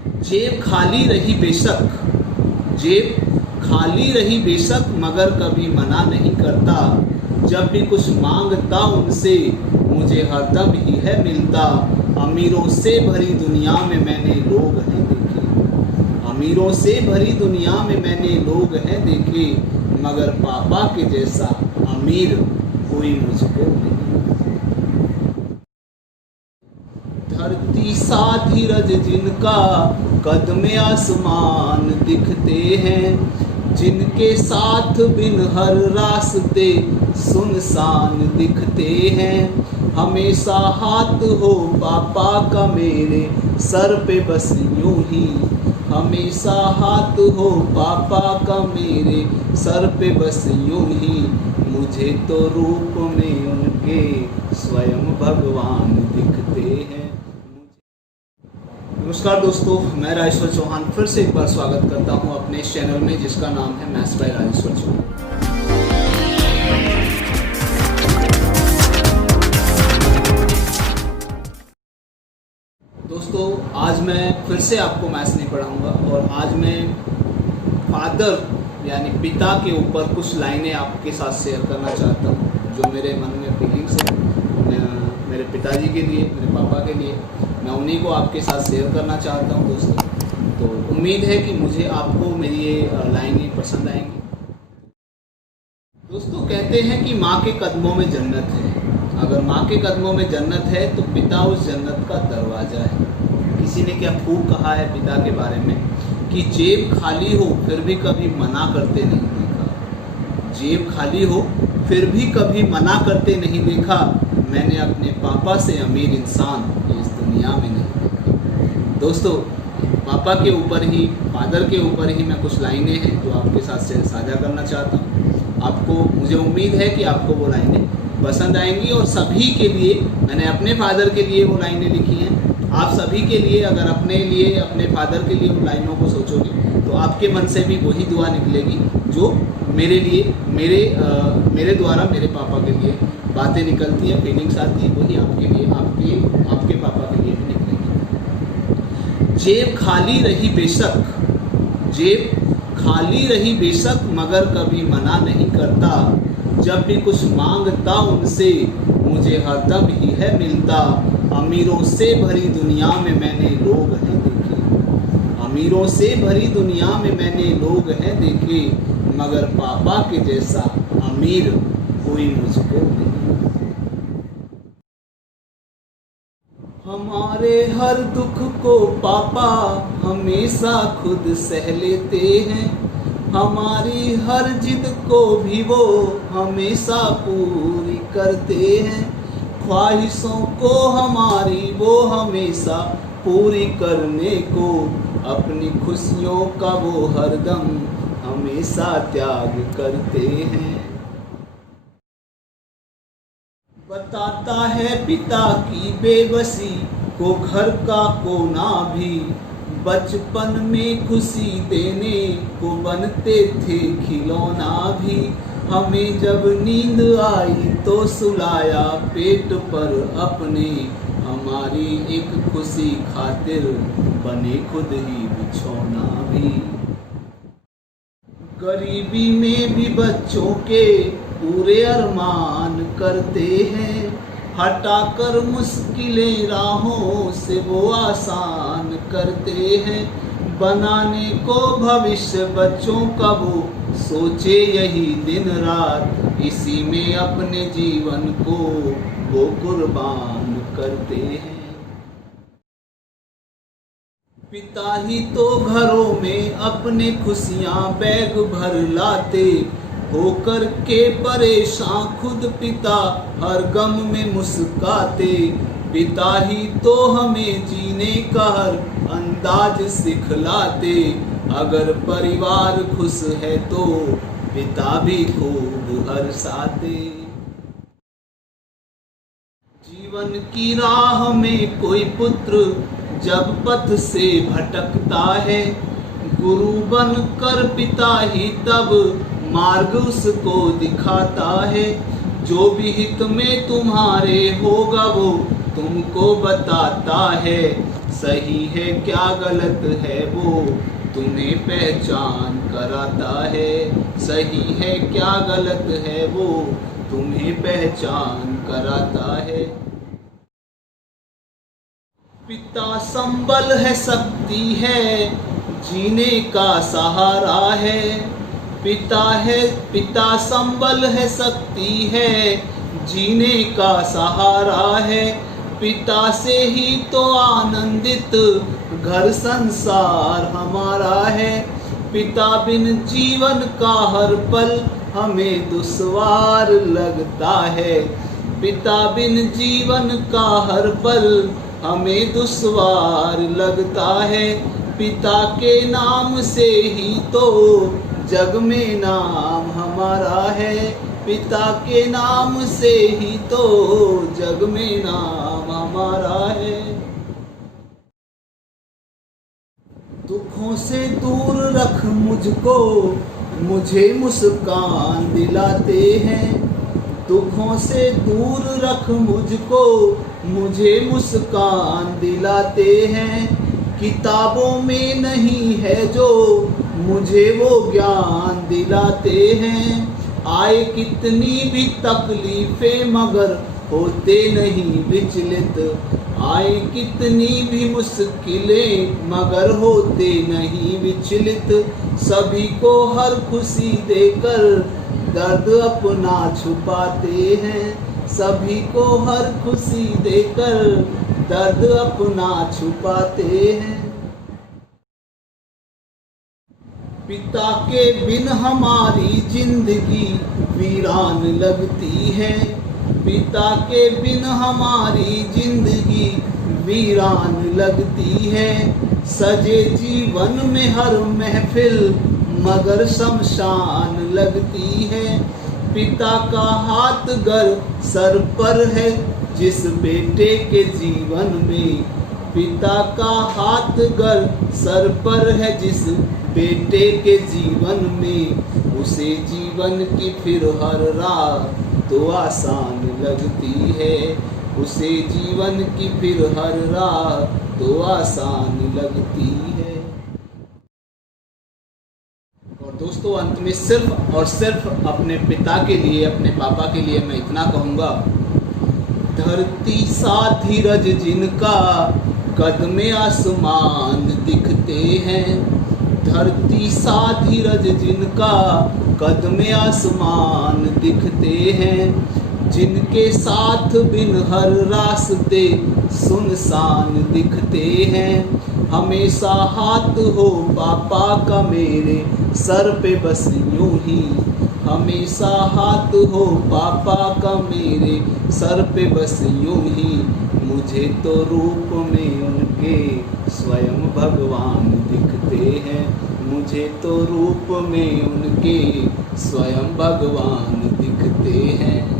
जेब खाली रही बेशक, जेब खाली रही बेशक, मगर कभी मना नहीं करता। जब भी कुछ मांगता उनसे मुझे हरदम ही है मिलता। अमीरों से भरी दुनिया में मैंने लोग हैं देखे, अमीरों से भरी दुनिया में मैंने लोग हैं देखे, मगर पापा के जैसा अमीर कोई मुझको नहीं। धरती सा धीरज जिनका, कदमे आसमान दिखते हैं, जिनके साथ बिन हर रास्ते सुनसान दिखते हैं। हमेशा हाथ हो पापा का मेरे सर पे बस यूं ही, हमेशा हाथ हो पापा का मेरे सर पे बस यूं ही। मुझे तो रूप में उनके स्वयं भगवान दिखते हैं। नमस्कार दोस्तों, मैं राजेश्वर चौहान फिर से एक बार स्वागत करता हूं अपने चैनल में जिसका नाम है मैथ्स बाय राजेश्वर चौहान। दोस्तों, आज मैं फिर से आपको मैथ्स नहीं पढ़ाऊंगा और आज मैं फादर यानी पिता के ऊपर कुछ लाइनें आपके साथ शेयर करना चाहता हूं जो मेरे मन में फीलिंग्स है मेरे पिताजी के लिए, मेरे पापा के लिए। मैं उन्हीं को आपके साथ शेयर करना चाहता हूं दोस्तों। तो उम्मीद है कि मुझे आपको मेरी ये लाइनें पसंद आएंगी। दोस्तों, कहते हैं कि माँ के कदमों में जन्नत है। अगर माँ के कदमों में जन्नत है तो पिता उस जन्नत का दरवाज़ा है। किसी ने क्या खूब कहा है पिता के बारे में कि जेब खाली हो फिर भी कभी मना करते नहीं देखा। जेब खाली हो फिर भी कभी मना करते नहीं देखा। मैंने अपने पापा से अमीर इंसान इस दुनिया में नहीं देखा। दोस्तों, पापा के ऊपर ही, फादर के ऊपर ही मैं कुछ लाइनें हैं जो आपके साथ से साझा करना चाहता हूँ। आपको, मुझे उम्मीद है कि आपको वो लाइनें पसंद आएंगी और सभी के लिए, मैंने अपने फादर के लिए वो लाइनें लिखी हैं। आप सभी के लिए, अगर अपने लिए, अपने फादर के लिए उन लाइनों को सोचोगे तो आपके मन से भी वही दुआ निकलेगी जो मेरे लिए, मेरे द्वारा मेरे पापा के लिए बातें निकलती हैं, फीलिंग्स आती हैं, वही आपके लिए, आपके पापा के लिए भी निकलेगी। जेब खाली रही बेशक, जेब खाली रही बेशक, मगर कभी मना नहीं करता। जब भी कुछ मांगता उनसे मुझे हरदम ही है मिलता। अमीरों से भरी दुनिया में मैंने लोग हैं देखे, अमीरों से भरी दुनिया में मैंने लोग हैं देखे, मगर पापा के जैसा अमीर कोई मुझको नहीं। हमारे हर दुख को पापा हमेशा खुद सह लेते हैं। हमारी हर जिद को भी वो हमेशा पूरी करते हैं। ख्वाहिशों को हमारी वो हमेशा पूरी करने को, अपनी खुशियों का वो हरदम हमेशा त्याग करते हैं। बताता है पिता की बेबसी को घर का कोना भी, बचपन में खुशी देने को बनते थे खिलौना भी। हमें जब नींद आई तो सुलाया पेट पर अपने, हमारी एक खुशी खातिर बने खुद ही बिछौना भी। गरीबी में भी बच्चों के पूरे अरमान करते हैं, हटाकर मुश्किलें राहों से वो आसान करते हैं। बनाने को भविष्य बच्चों का वो सोचे यही दिन रात, इसी में अपने जीवन को वो कुर्बान करते हैं। पिता ही तो घरों में अपने खुशियां बैग भर लाते, होकर के परेशान खुद पिता हर गम में मुस्काते। पिता ही तो हमें जीने का हर अंदाज सिखलाते, अगर परिवार खुश है तो पिता भी खूब हर्षाते। जीवन की राह में कोई पुत्र जब पथ से भटकता है, गुरु बन कर पिता ही तब मार्ग उसको दिखाता है। जो भी हित में तुम्हारे होगा वो तुमको बताता है, सही है क्या गलत है वो तुम्हें पहचान कराता है। सही है क्या गलत है वो तुम्हें पहचान कराता है। पिता संबल है, शक्ति है, जीने का सहारा है। पिता संबल है, शक्ति है, जीने का सहारा है। पिता से ही तो आनंदित घर संसार हमारा है। पिता बिन जीवन का हर पल हमें दुश्वार लगता है। पिता बिन जीवन का हर पल हमें दुश्वार लगता है। पिता के नाम से ही तो जग में नाम हमारा है। पिता के नाम से ही तो जग में नाम हमारा है। दुखों से दूर रख मुझको, मुझे मुस्कान दिलाते हैं। दुखों से दूर रख मुझको, मुझे मुस्कान दिलाते हैं। किताबों में नहीं है जो मुझे वो ज्ञान दिलाते हैं। आए कितनी भी तकलीफें मगर होते नहीं विचलित। आए कितनी भी मुश्किलें मगर होते नहीं विचलित। सभी को हर खुशी देकर दर्द अपना छुपाते हैं। सभी को हर खुशी देकर दर्द अपना छुपाते हैं। पिता के बिन हमारी जिंदगी वीरान लगती है। पिता के बिन हमारी जिंदगी वीरान लगती है। सजे जीवन में हर महफिल मगर शमशान लगती है। पिता का हाथ गर सर पर है जिस बेटे के जीवन में। पिता का हाथ गर सर पर है जिस बेटे के जीवन में। उसे जीवन की फिर हर राह तो आसान लगती है। उसे जीवन की फिर हर राह तो आसान लगती है। और दोस्तों अंत में सिर्फ और सिर्फ अपने पिता के लिए, अपने पापा के लिए मैं इतना कहूँगा, धरती सा धीरज जिनका कदमे आसमान दिखते हैं। धरती सा धीरज जिनका कदमे आसमान दिखते हैं। जिनके साथ बिन हर रास्ते सुनसान दिखते हैं। हमेशा हाथ हो पापा का मेरे सर पे बस यूं ही। हमेशा हाथ हो पापा का मेरे सर पे बस यूं ही। मुझे तो रूप में उनके स्वयं भगवान दिखते हैं। मुझे तो रूप में उनके स्वयं भगवान दिखते हैं।